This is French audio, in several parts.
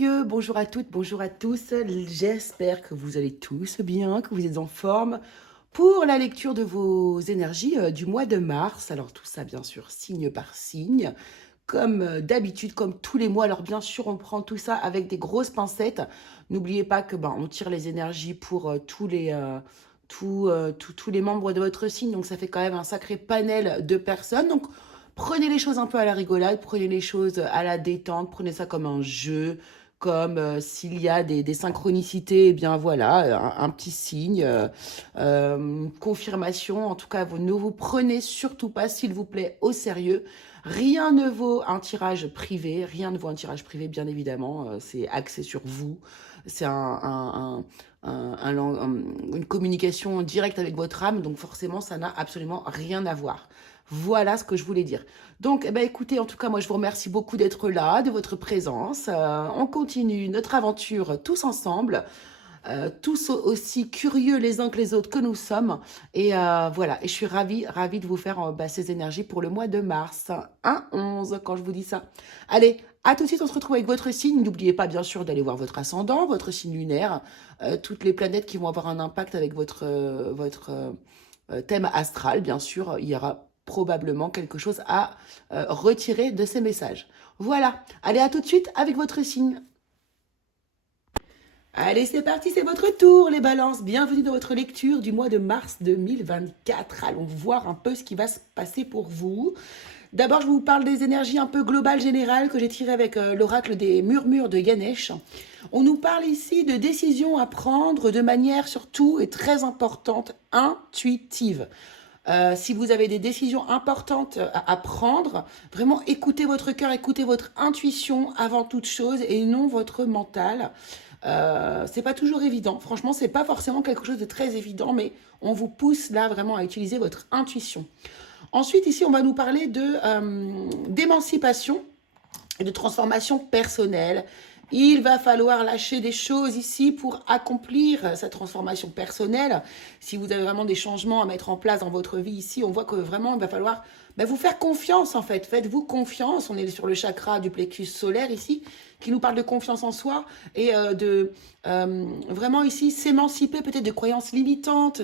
curieux, bonjour à toutes, bonjour à tous. J'espère que vous allez tous bien, que vous êtes en forme pour la lecture de vos énergies du mois de mars. Alors tout ça, bien sûr, signe par signe, comme d'habitude, comme tous les mois. Alors bien sûr, on prend tout ça avec des grosses pincettes. N'oubliez pas que on tire les énergies pour tous les membres de votre signe. Donc ça fait quand même un sacré panel de personnes. Donc prenez les choses un peu à la rigolade, prenez les choses à la détente, prenez ça comme un jeu, comme s'il y a des synchronicités, eh bien voilà, un petit signe, confirmation. En tout cas, vous ne vous prenez surtout pas, s'il vous plaît, au sérieux. Rien ne vaut un tirage privé, rien ne vaut un tirage privé, bien évidemment. C'est axé sur vous. C'est une communication directe avec votre âme, donc forcément, ça n'a absolument rien à voir. Voilà ce que je voulais dire. Donc, eh ben, écoutez, en tout cas, moi, je vous remercie beaucoup d'être là, de votre présence. On continue notre aventure tous ensemble, tous aussi curieux les uns que les autres que nous sommes. Et voilà, et je suis ravie de vous faire ces énergies pour le mois de mars. 1-11, quand je vous dis ça. Allez, à tout de suite, on se retrouve avec votre signe. N'oubliez pas, bien sûr, d'aller voir votre ascendant, votre signe lunaire, toutes les planètes qui vont avoir un impact avec votre thème astral, bien sûr. Il y aura probablement quelque chose à retirer de ces messages. Voilà, allez à tout de suite avec votre signe. Allez, c'est parti, c'est votre tour les balances. Bienvenue dans votre lecture du mois de mars 2024. Allons voir un peu ce qui va se passer pour vous. D'abord, je vous parle des énergies un peu globales, générales, que j'ai tirées avec l'oracle des murmures de Ganesh. On nous parle ici de décisions à prendre de manière surtout et très importante, intuitive. Si vous avez des décisions importantes à prendre, vraiment écoutez votre cœur, écoutez votre intuition avant toute chose et non votre mental. C'est pas toujours évident. Franchement, c'est pas forcément quelque chose de très évident, mais on vous pousse là vraiment à utiliser votre intuition. Ensuite, ici, on va nous parler d'émancipation et de transformation personnelle. Il va falloir lâcher des choses ici pour accomplir sa transformation personnelle. Si vous avez vraiment des changements à mettre en place dans votre vie ici, on voit que vraiment il va falloir vous faire confiance en fait. Faites-vous confiance. On est sur le chakra du plexus solaire ici, qui nous parle de confiance en soi et vraiment ici s'émanciper peut-être de croyances limitantes.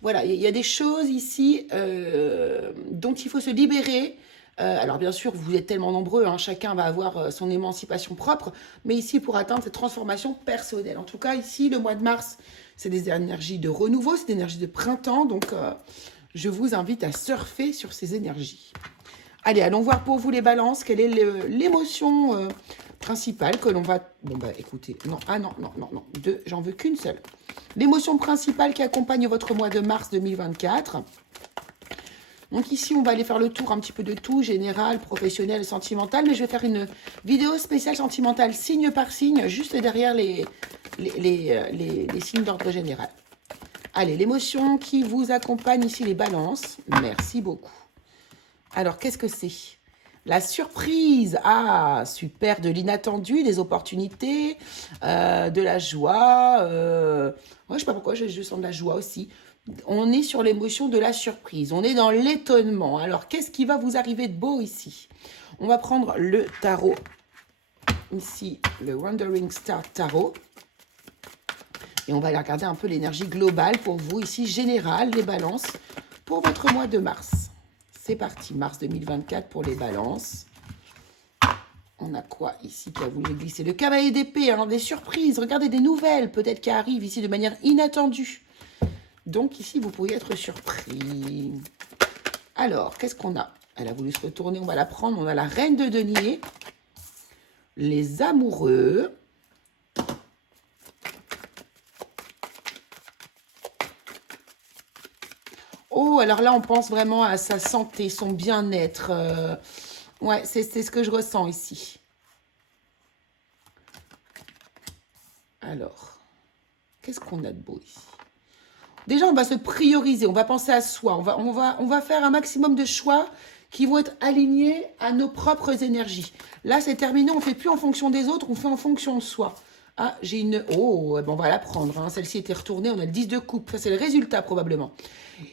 Voilà, il y a des choses ici dont il faut se libérer. Alors bien sûr, vous êtes tellement nombreux, hein, chacun va avoir son émancipation propre, mais ici pour atteindre cette transformation personnelle. En tout cas, ici, le mois de mars, c'est des énergies de renouveau, c'est des énergies de printemps, donc je vous invite à surfer sur ces énergies. Allez, allons voir pour vous les balances, quelle est l'émotion principale que l'on va... Bon bah écoutez, non, deux, j'en veux qu'une seule. L'émotion principale qui accompagne votre mois de mars 2024. Donc ici, on va aller faire le tour un petit peu de tout, général, professionnel, sentimental. Mais je vais faire une vidéo spéciale sentimentale, signe par signe, juste derrière les signes d'ordre général. Allez, l'émotion qui vous accompagne ici, les balances. Merci beaucoup. Alors, qu'est-ce que c'est? La surprise. Ah, super, de l'inattendu, des opportunités, de la joie. Ouais, je sais pas pourquoi, je sens de la joie aussi. On est sur l'émotion de la surprise. On est dans l'étonnement. Alors, qu'est-ce qui va vous arriver de beau ici? On va prendre le tarot. Ici, le Wandering Star Tarot. Et on va aller regarder un peu l'énergie globale pour vous. Ici, générale, les balances, pour votre mois de mars. C'est parti, mars 2024 pour les balances. On a quoi ici qui a voulu glisser? Le cavalier d'épée, hein, des surprises. Regardez des nouvelles peut-être qui arrivent ici de manière inattendue. Donc ici, vous pourriez être surpris. Alors, qu'est-ce qu'on a? Elle a voulu se retourner, on va la prendre. On a la reine de denier, les amoureux. Oh, alors là, on pense vraiment à sa santé, son bien-être. Ouais, c'est ce que je ressens ici. Alors, qu'est-ce qu'on a de beau ici? Déjà, on va se prioriser, on va penser à soi, on va faire un maximum de choix qui vont être alignés à nos propres énergies. Là, c'est terminé, on ne fait plus en fonction des autres, on fait en fonction de soi. Ah, j'ai une... Oh, bon, on va la prendre. Hein. Celle-ci était retournée. On a le 10 de coupe. Ça, c'est le résultat, probablement.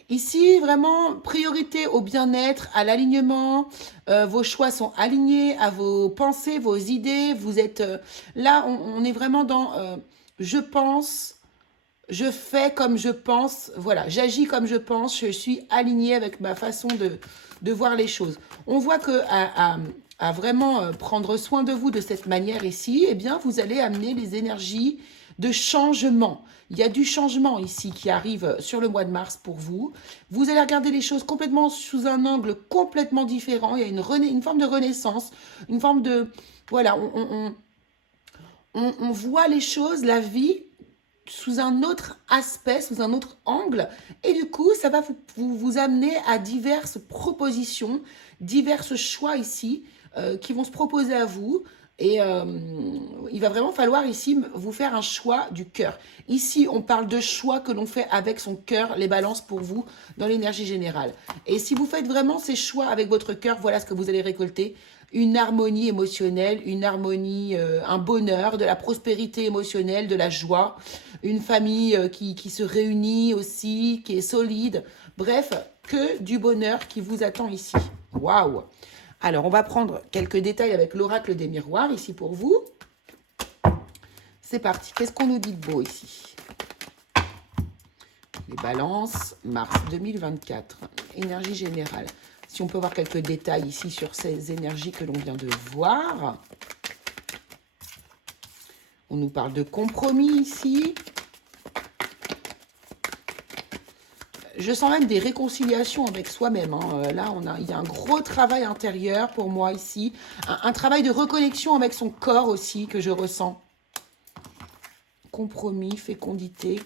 Ici, vraiment, priorité au bien-être, à l'alignement. Vos choix sont alignés à vos pensées, vos idées. Vous êtes... là, on est vraiment dans... je pense, je fais comme je pense. Voilà, j'agis comme je pense. Je suis alignée avec ma façon de voir les choses. On voit que à vraiment prendre soin de vous de cette manière ici, eh bien, vous allez amener les énergies de changement. Il y a du changement ici qui arrive sur le mois de mars pour vous. Vous allez regarder les choses complètement sous un angle complètement différent. Il y a une forme de renaissance, une forme de... Voilà, on voit les choses, la vie, sous un autre aspect, sous un autre angle. Et du coup, ça va vous amener à diverses propositions, divers choix ici qui vont se proposer à vous. Et il va vraiment falloir ici vous faire un choix du cœur. Ici, on parle de choix que l'on fait avec son cœur, les balances pour vous dans l'énergie générale. Et si vous faites vraiment ces choix avec votre cœur, voilà ce que vous allez récolter. Une harmonie émotionnelle, une harmonie, un bonheur, de la prospérité émotionnelle, de la joie, une famille qui se réunit aussi, qui est solide. Bref, que du bonheur qui vous attend ici. Waouh! Alors, on va prendre quelques détails avec l'oracle des miroirs ici pour vous. C'est parti. Qu'est-ce qu'on nous dit de beau ici? Les balances, mars 2024. Énergie générale. Si on peut voir quelques détails ici sur ces énergies que l'on vient de voir. On nous parle de compromis ici. Je sens même des réconciliations avec soi-même. Hein. Là, il y a un gros travail intérieur pour moi ici. Un travail de reconnexion avec son corps aussi que je ressens. Compromis, fécondité.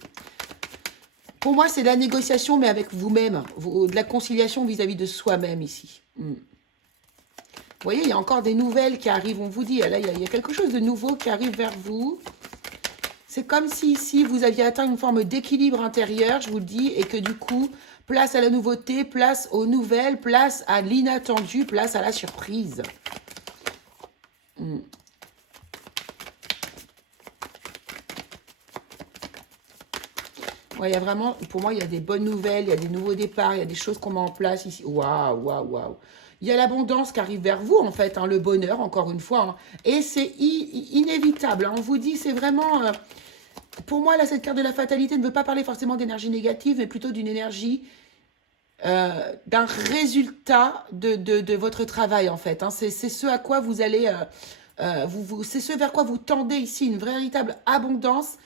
Pour moi, c'est de la négociation, mais avec vous-même. De la conciliation vis-à-vis de soi-même ici. Vous voyez, il y a encore des nouvelles qui arrivent. On vous dit, là, il y a quelque chose de nouveau qui arrive vers vous. C'est comme si ici, vous aviez atteint une forme d'équilibre intérieur, je vous le dis, et que du coup, place à la nouveauté, place aux nouvelles, place à l'inattendu, place à la surprise. Ouais, il y a vraiment, pour moi, il y a des bonnes nouvelles, il y a des nouveaux départs, il y a des choses qu'on met en place ici. Waouh, waouh, waouh. Il y a l'abondance qui arrive vers vous, en fait, hein, le bonheur, encore une fois. Hein. Et c'est inévitable. Hein. On vous dit, c'est vraiment... pour moi, là, cette carte de la fatalité ne veut pas parler forcément d'énergie négative, mais plutôt d'une énergie, d'un résultat de votre travail, en fait. Hein. C'est ce à quoi vous allez... c'est ce vers quoi vous tendez ici, une véritable abondance.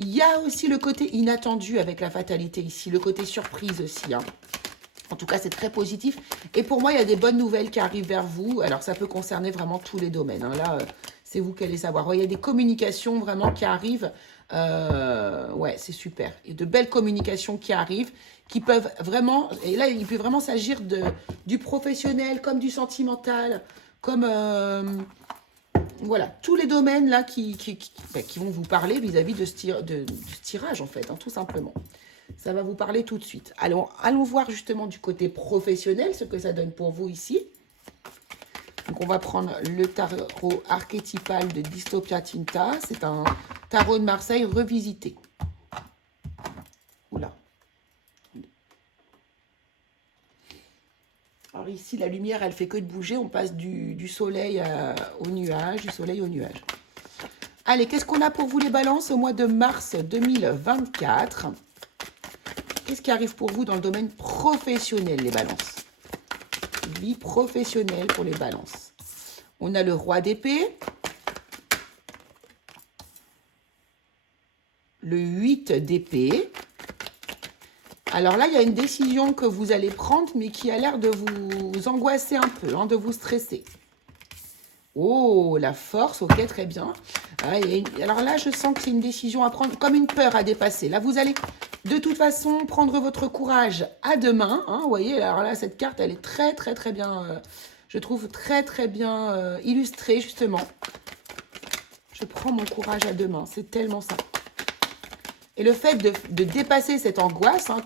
Il y a aussi le côté inattendu avec la fatalité ici, le côté surprise aussi. Hein. En tout cas, c'est très positif. Et pour moi, il y a des bonnes nouvelles qui arrivent vers vous. Alors, ça peut concerner vraiment tous les domaines. Hein. Là, c'est vous qui allez savoir. Ouais, il y a des communications vraiment qui arrivent. Ouais, c'est super. Il y a de belles communications qui arrivent, qui peuvent vraiment... Et là, il peut vraiment s'agir du professionnel, comme du sentimental, comme... voilà, tous les domaines là qui vont vous parler vis-à-vis de ce tirage en fait, hein, tout simplement. Ça va vous parler tout de suite. Allons voir justement du côté professionnel ce que ça donne pour vous ici. Donc on va prendre le tarot archétypal de Dystopia Tinta. C'est un tarot de Marseille revisité. Oula. Alors ici, la lumière, elle fait que de bouger. On passe du soleil au nuage, du soleil au nuage. Allez, qu'est-ce qu'on a pour vous les balances au mois de mars 2024? Qu'est-ce qui arrive pour vous dans le domaine professionnel, les balances? Vie professionnelle pour les balances. On a le roi d'épée. Le 8 d'épée. Alors là, il y a une décision que vous allez prendre, mais qui a l'air de vous angoisser un peu, hein, de vous stresser. Oh, la force, ok, très bien. Alors là, je sens que c'est une décision à prendre, comme une peur à dépasser. Là, vous allez de toute façon prendre votre courage à deux mains. Hein, vous voyez, alors là, cette carte, elle est très, très, très bien, je trouve très, très bien illustrée, justement. Je prends mon courage à deux mains, c'est tellement ça. Et le fait de dépasser cette angoisse, hein,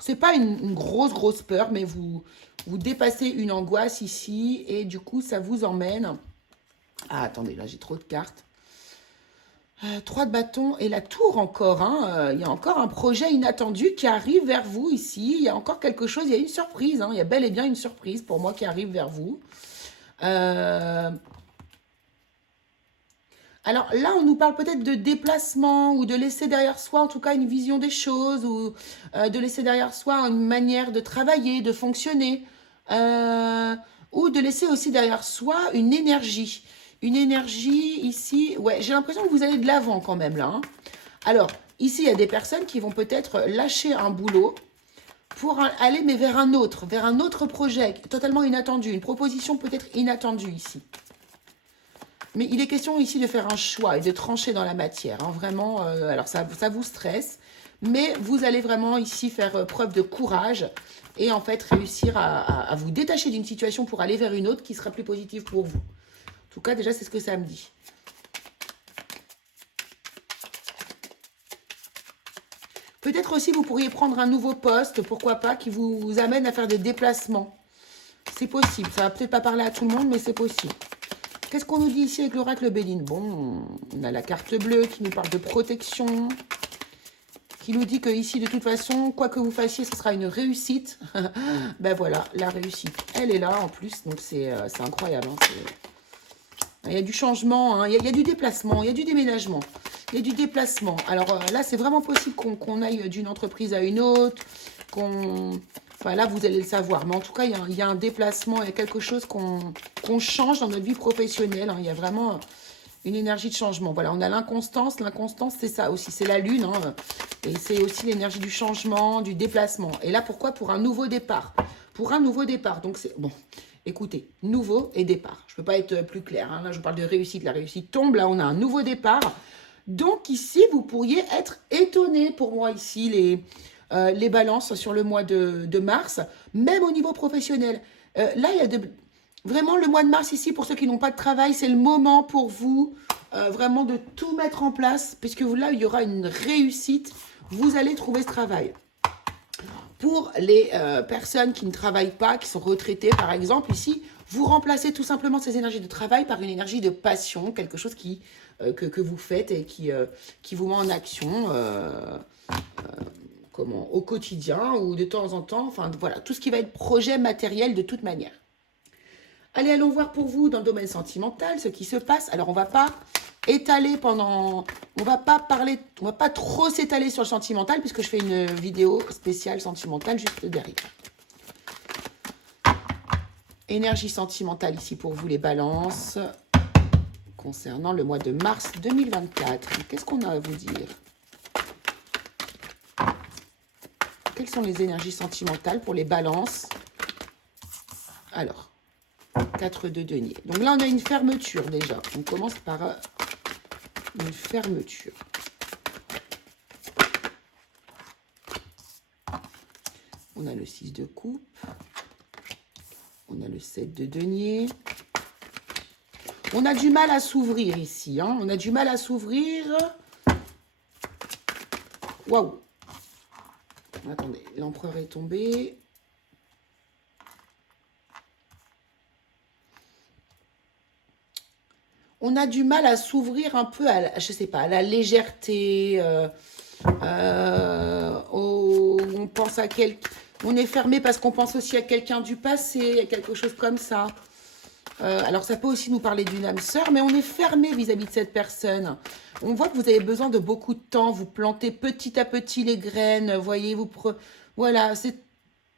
c'est pas une grosse peur, mais vous dépassez une angoisse ici, et du coup, ça vous emmène... Ah, attendez, là, j'ai trop de cartes. 3 de bâton et la tour encore. Hein. Il y a encore un projet inattendu qui arrive vers vous ici. Il y a encore quelque chose, il y a une surprise. Hein. Il y a bel et bien une surprise pour moi qui arrive vers vous. Alors là, on nous parle peut-être de déplacement ou de laisser derrière soi, en tout cas, une vision des choses ou de laisser derrière soi une manière de travailler, de fonctionner, euh, ou de laisser aussi derrière soi une énergie. Une énergie ici, ouais, j'ai l'impression que vous allez de l'avant quand même là. Hein. Alors, ici, il y a des personnes qui vont peut-être lâcher un boulot pour aller mais vers un autre projet totalement inattendu, une proposition peut-être inattendue ici. Mais il est question ici de faire un choix et de trancher dans la matière. Hein, vraiment, alors ça vous stresse, mais vous allez vraiment ici faire preuve de courage et en fait réussir à vous détacher d'une situation pour aller vers une autre qui sera plus positive pour vous. En tout cas, déjà, c'est ce que ça me dit. Peut-être aussi, vous pourriez prendre un nouveau poste, pourquoi pas, qui vous amène à faire des déplacements. C'est possible. Ça va peut-être pas parler à tout le monde, mais c'est possible. Qu'est-ce qu'on nous dit ici avec l'oracle Béline? Bon, on a la carte bleue qui nous parle de protection, qui nous dit que ici, de toute façon, quoi que vous fassiez, ce sera une réussite. Ben voilà, la réussite, elle est là en plus, donc c'est incroyable. Hein, il y a du changement, hein, il y a du déplacement, il y a du déménagement, il y a du déplacement. Alors là, c'est vraiment possible qu'on aille d'une entreprise à une autre, qu'on... Enfin, là, vous allez le savoir. Mais en tout cas, il y a un déplacement, il y a quelque chose qu'on change dans notre vie professionnelle. Hein. Il y a vraiment une énergie de changement. Voilà, on a l'inconstance. L'inconstance, c'est ça aussi. C'est la lune. Hein. Et c'est aussi l'énergie du changement, du déplacement. Et là, pourquoi? Pour un nouveau départ. Pour un nouveau départ. Donc, c'est... Bon, écoutez, nouveau et départ. Je ne peux pas être plus clair. Hein. Là, je vous parle de réussite. La réussite tombe. Là, on a un nouveau départ. Donc, ici, vous pourriez être étonné pour moi, ici, les balances sur le mois de mars, même au niveau professionnel. Là, il y a vraiment le mois de mars ici, pour ceux qui n'ont pas de travail, c'est le moment pour vous vraiment de tout mettre en place, puisque là, il y aura une réussite. Vous allez trouver ce travail. Pour les personnes qui ne travaillent pas, qui sont retraitées, par exemple, ici, vous remplacez tout simplement ces énergies de travail par une énergie de passion, quelque chose que vous faites et qui vous met en action. Au quotidien ou de temps en temps, enfin voilà, tout ce qui va être projet matériel de toute manière. Allez, allons voir pour vous dans le domaine sentimental ce qui se passe. Alors, on va pas étaler on va pas trop s'étaler sur le sentimental puisque je fais une vidéo spéciale sentimentale juste derrière. Énergie sentimentale ici pour vous les balances concernant le mois de mars 2024. Qu'est-ce qu'on a à vous dire ? Quelles sont les énergies sentimentales pour les balances? Alors, 4 de denier. Donc là, on a une fermeture déjà. On commence par une fermeture. On a le 6 de coupe. On a le 7 de denier. On a du mal à s'ouvrir ici. Hein. On a du mal à s'ouvrir. Waouh! Attendez, l'empereur est tombé. On a du mal à s'ouvrir un peu à, je sais pas, à la légèreté. On pense à on est fermé parce qu'on pense aussi à quelqu'un du passé, à quelque chose comme ça. Alors, ça peut aussi nous parler d'une âme sœur, mais on est fermé vis-à-vis de cette personne. On voit que vous avez besoin de beaucoup de temps. Vous plantez petit à petit les graines. Voyez, voilà,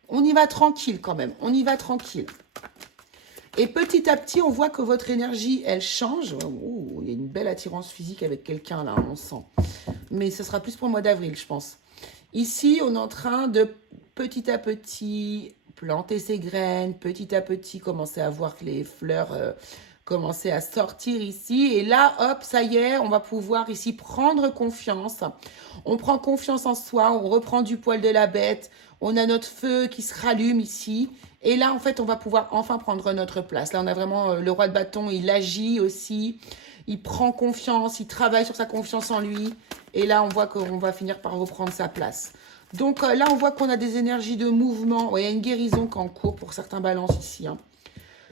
on y va tranquille quand même. On y va tranquille. Et petit à petit, on voit que votre énergie, elle change. Oh, il y a une belle attirance physique avec quelqu'un, là, on sent. Mais ce sera plus pour le mois d'avril, je pense. Ici, on est en train de, petit à petit, planter ses graines. Petit à petit, commencer à voir que les fleurs commencer à sortir ici. Et là, hop, ça y est, on va pouvoir ici prendre confiance. On prend confiance en soi, on reprend du poil de la bête. On a notre feu qui se rallume ici. Et là, en fait, on va pouvoir enfin prendre notre place. Là, on a vraiment le roi de bâton, il agit aussi. Il prend confiance, il travaille sur sa confiance en lui. Et là, on voit qu'on va finir par reprendre sa place. Donc là, on voit qu'on a des énergies de mouvement. Ouais, il y a une guérison qui est en cours pour certains balances ici. Hein.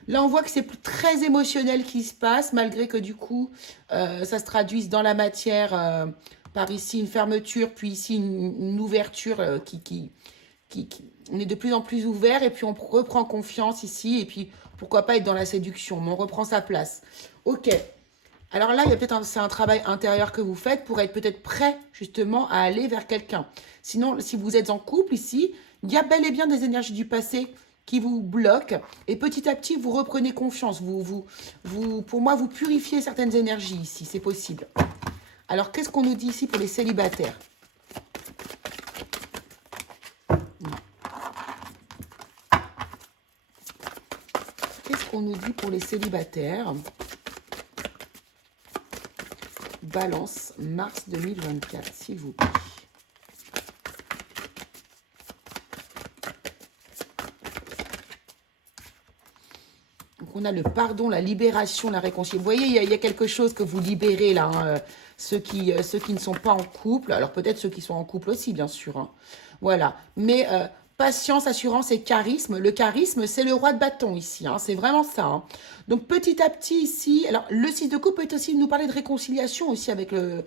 Là, on voit que c'est très émotionnel qui se passe, malgré que du coup, ça se traduise dans la matière par ici une fermeture, puis ici une ouverture on est de plus en plus ouvert, et puis on reprend confiance ici, et puis pourquoi pas être dans la séduction, mais on reprend sa place. Ok. Alors là, il y a peut-être c'est un travail intérieur que vous faites pour être peut-être prêt justement à aller vers quelqu'un. Sinon, si vous êtes en couple ici, il y a bel et bien des énergies du passé qui vous bloquent, et petit à petit, vous reprenez confiance. Pour moi, vous purifiez certaines énergies ici, c'est possible. Alors, qu'est-ce qu'on nous dit ici pour les célibataires? Qu'est-ce qu'on nous dit pour les célibataires? Balance, mars 2024, s'il vous plaît. Donc, on a le pardon, la libération, la réconciliation. Vous voyez, il y a quelque chose que vous libérez là. Hein, ceux qui ne sont pas en couple. Alors, peut-être ceux qui sont en couple aussi, bien sûr. Hein. Voilà. Mais patience, assurance et charisme. Le charisme, c'est le roi de bâton ici. Hein, c'est vraiment ça. Hein. Donc, petit à petit ici. Alors, le 6 de coupe peut aussi nous parler de réconciliation aussi avec le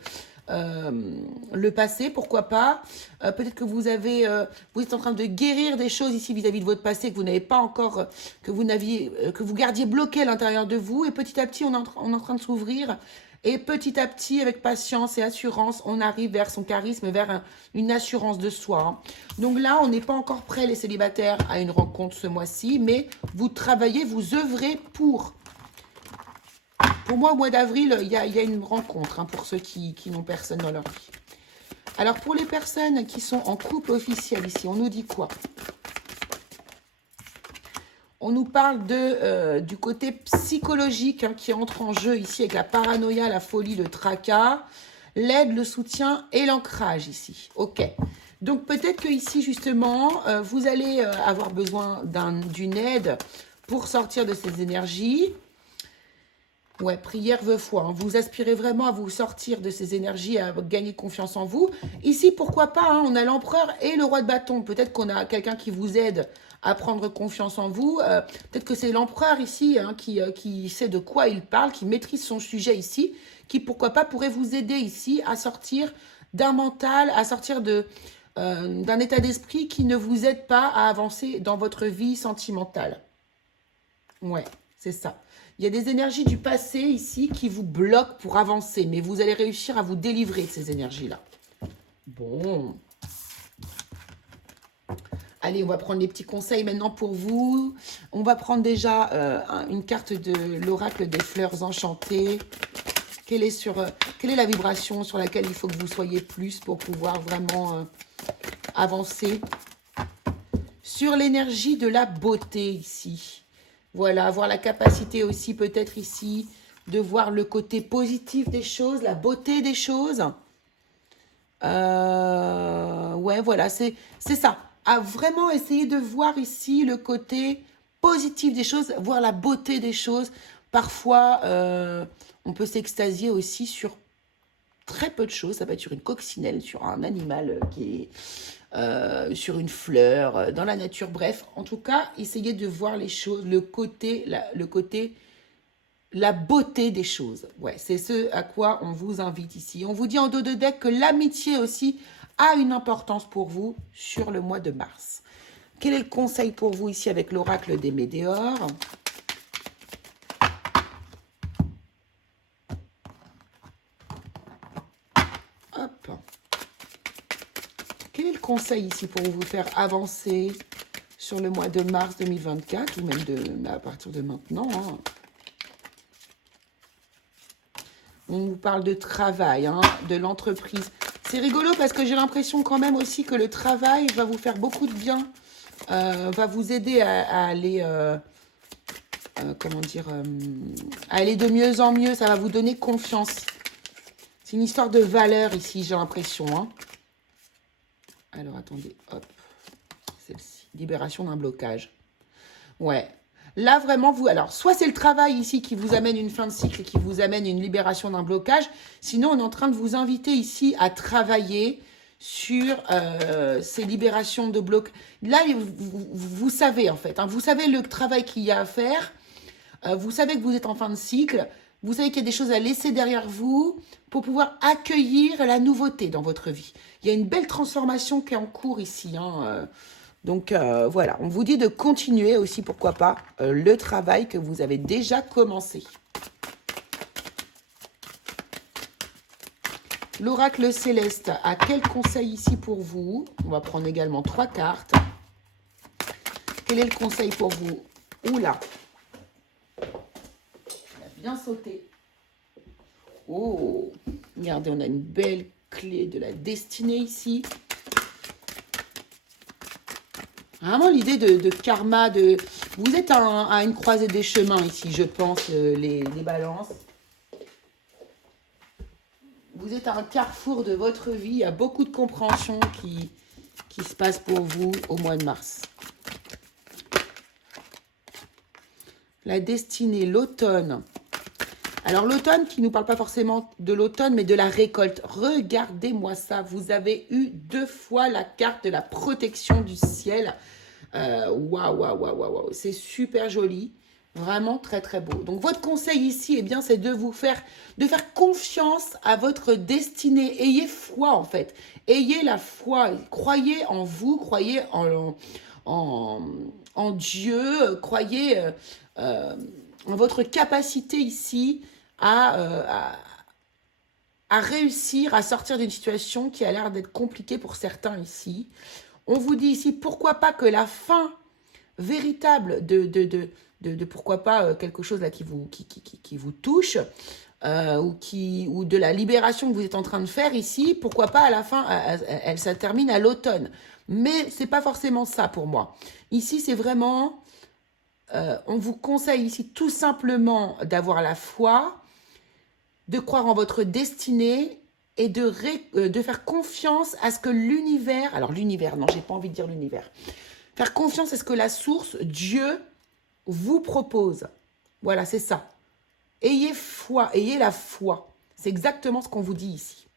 passé, pourquoi pas. Peut-être que vous êtes en train de guérir des choses ici vis-à-vis de votre passé que vous n'avez pas encore, que vous gardiez bloqué à l'intérieur de vous. Et petit à petit, on est en train de s'ouvrir. Et petit à petit, avec patience et assurance, on arrive vers son charisme, vers une assurance de soi. Hein. Donc là, on n'est pas encore prêts, les célibataires, à une rencontre ce mois-ci, mais vous travaillez, vous œuvrez pour. Pour moi, au mois d'avril, il y a une rencontre hein, pour ceux qui n'ont personne dans leur vie. Alors, pour les personnes qui sont en couple officiel ici, on nous dit quoi? On nous parle du côté psychologique hein, qui entre en jeu ici avec la paranoïa, la folie, le tracas, l'aide, le soutien et l'ancrage ici. Ok. Donc, peut-être que ici, justement, vous allez avoir besoin d'une aide pour sortir de ces énergies. Ouais, prière veut foi. Hein. Vous aspirez vraiment à vous sortir de ces énergies, à gagner confiance en vous. Ici, pourquoi pas, hein, on a l'empereur et le roi de bâton. Peut-être qu'on a quelqu'un qui vous aide à prendre confiance en vous. Peut-être que c'est l'empereur ici hein, qui sait de quoi il parle, qui maîtrise son sujet ici, qui, pourquoi pas, pourrait vous aider ici à sortir d'un mental, à sortir d'un état d'esprit qui ne vous aide pas à avancer dans votre vie sentimentale. Ouais, c'est ça. Il y a des énergies du passé ici qui vous bloquent pour avancer, mais vous allez réussir à vous délivrer de ces énergies-là. Bon. Allez, on va prendre les petits conseils maintenant pour vous. On va prendre déjà une carte de l'oracle des fleurs enchantées. Quelle est la vibration sur laquelle il faut que vous soyez plus pour pouvoir vraiment avancer? Sur l'énergie de la beauté ici. Voilà, avoir la capacité aussi peut-être ici de voir le côté positif des choses, la beauté des choses. Ouais, voilà, c'est ça. À vraiment essayer de voir ici le côté positif des choses, voir la beauté des choses. Parfois, on peut s'extasier aussi sur très peu de choses. Ça peut être sur une coccinelle, sur un animal qui est... sur une fleur, dans la nature, bref. En tout cas, essayez de voir les choses, le côté, la beauté des choses. Ouais, c'est ce à quoi on vous invite ici. On vous dit en dos de deck que l'amitié aussi a une importance pour vous sur le mois de mars. Quel est le conseil pour vous ici avec l'oracle des météores? Hop. Quel est le conseil ici pour vous faire avancer sur le mois de mars 2024 ou même à partir de maintenant hein. On vous parle de travail, hein, de l'entreprise. C'est rigolo parce que j'ai l'impression quand même aussi que le travail va vous faire beaucoup de bien, va vous aider à aller, comment dire, à aller de mieux en mieux. Ça va vous donner confiance. C'est une histoire de valeur ici, j'ai l'impression. Hein. Alors, attendez, hop, celle-ci. Libération d'un blocage. Ouais. Là, vraiment, vous... Alors, soit c'est le travail ici qui vous amène une fin de cycle, qui vous amène une libération d'un blocage. Sinon, on est en train de vous inviter ici à travailler sur ces libérations de blocs. Là, vous savez, en fait. Hein, vous savez le travail qu'il y a à faire. Vous savez que vous êtes en fin de cycle. Vous savez qu'il y a des choses à laisser derrière vous pour pouvoir accueillir la nouveauté dans votre vie. Il y a une belle transformation qui est en cours ici. Donc voilà, on vous dit de continuer aussi, pourquoi pas, le travail que vous avez déjà commencé. L'oracle céleste a quel conseil ici pour vous? On va prendre également 3 cartes. Quel est le conseil pour vous? Oula, il a bien sauté. Oh, regardez, on a une belle clé de la destinée ici. Vraiment l'idée de karma, vous êtes à une croisée des chemins ici, je pense, les balances. Vous êtes à un carrefour de votre vie. Il y a beaucoup de compréhension qui se passe pour vous au mois de mars. La destinée, l'automne. Alors l'automne qui ne nous parle pas forcément de l'automne, mais de la récolte. Regardez-moi ça. Vous avez eu 2 fois la carte de la protection du ciel. Waouh, waouh, waouh, waouh. C'est super joli. Vraiment très très beau. Donc votre conseil ici, eh bien, c'est de faire confiance à votre destinée. Ayez foi en fait. Ayez la foi. Croyez en vous, croyez en Dieu, croyez en votre capacité ici à réussir à sortir d'une situation qui a l'air d'être compliquée pour certains ici. On vous dit ici, pourquoi pas que la fin véritable de pourquoi pas quelque chose là qui vous touche ou de la libération que vous êtes en train de faire ici, pourquoi pas à la fin, ça termine à l'automne. Mais c'est pas forcément ça pour moi. Ici, c'est vraiment, on vous conseille ici tout simplement d'avoir la foi, de croire en votre destinée et de faire confiance à ce que l'univers, alors l'univers, non, j'ai pas envie de dire l'univers, faire confiance à ce que la source, Dieu, vous propose. Voilà, c'est ça. Ayez foi, ayez la foi. C'est exactement ce qu'on vous dit ici.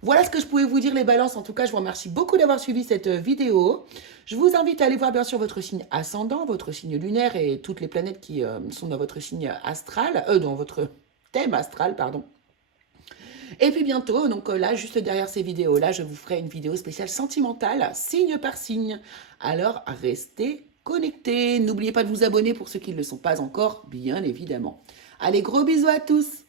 Voilà ce que je pouvais vous dire les balances. En tout cas, je vous remercie beaucoup d'avoir suivi cette vidéo. Je vous invite à aller voir bien sûr votre signe ascendant, votre signe lunaire et toutes les planètes qui sont dans votre signe astral, dans votre thème astral, pardon. Et puis bientôt, donc là, juste derrière ces vidéos-là, je vous ferai une vidéo spéciale sentimentale, signe par signe. Alors, restez connectés. N'oubliez pas de vous abonner pour ceux qui ne le sont pas encore, bien évidemment. Allez, gros bisous à tous!